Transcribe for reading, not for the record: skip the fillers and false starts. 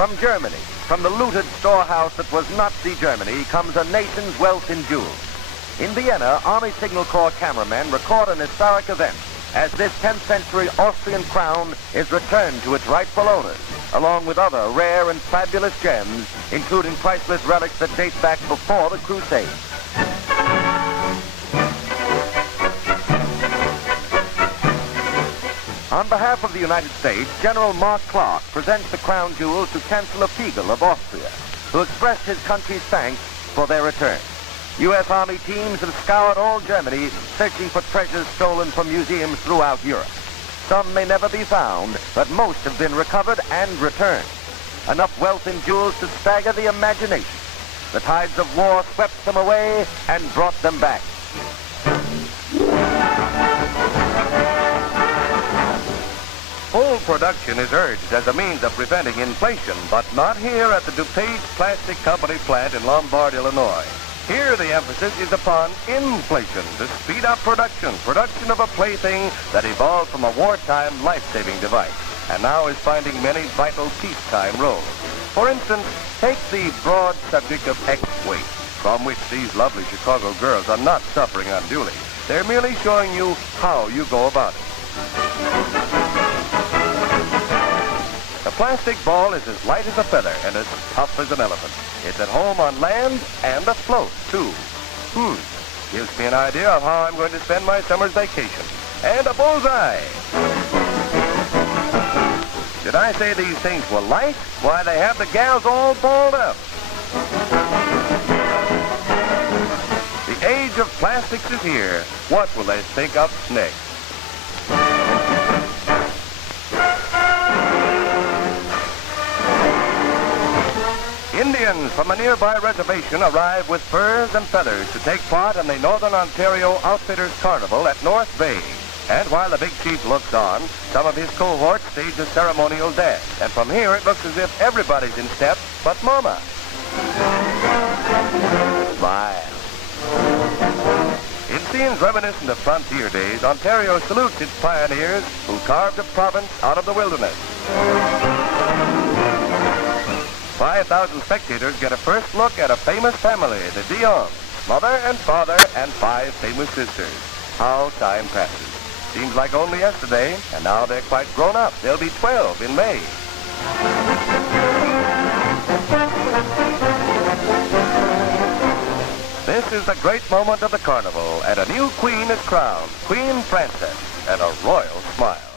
From Germany, from the looted storehouse that was Nazi Germany, comes a nation's wealth in jewels. In Vienna, Army Signal Corps cameramen record an historic event as this 10th century Austrian crown is returned to its rightful owners, along with other rare and fabulous gems, including priceless relics that date back before the Crusades. On behalf of the United States, General Mark Clark presents the crown jewels to Chancellor Fiegel of Austria, who expressed his country's thanks for their return. U.S. Army teams have scoured all Germany, searching for treasures stolen from museums throughout Europe. Some may never be found, but most have been recovered and returned. Enough wealth in jewels to stagger the imagination. The tides of war swept them away and brought them back. Full production is urged as a means of preventing inflation, but not here at the DuPage Plastic Company plant in Lombard, Illinois. Here the emphasis is upon inflation to speed up production of a plaything that evolved from a wartime life-saving device and now is finding many vital peacetime roles. For instance, take the broad subject of X-weight, from which these lovely Chicago girls are not suffering unduly. They're merely showing you how you go about it. The plastic ball is as light as a feather and as tough as an elephant. It's at home on land and afloat, too. Gives me an idea of how I'm going to spend my summer's vacation. And a bullseye! Did I say these things were light? Why, they have the gals all balled up. The age of plastics is here. What will they think up next? Indians from a nearby reservation arrive with furs and feathers to take part in the Northern Ontario Outfitters Carnival at North Bay. And while the big chief looks on, some of his cohorts stage a ceremonial dance. And from here it looks as if everybody's in step but Mama. Smile. In scenes reminiscent of frontier days, Ontario salutes its pioneers who carved a province out of the wilderness. 5,000 spectators get a first look at a famous family, the Dionne, mother and father and 5 famous sisters. How time passes. Seems like only yesterday, and now they're quite grown up. They'll be 12 in May. This is the great moment of the carnival, and a new queen is crowned, Queen Frances, and a royal smile.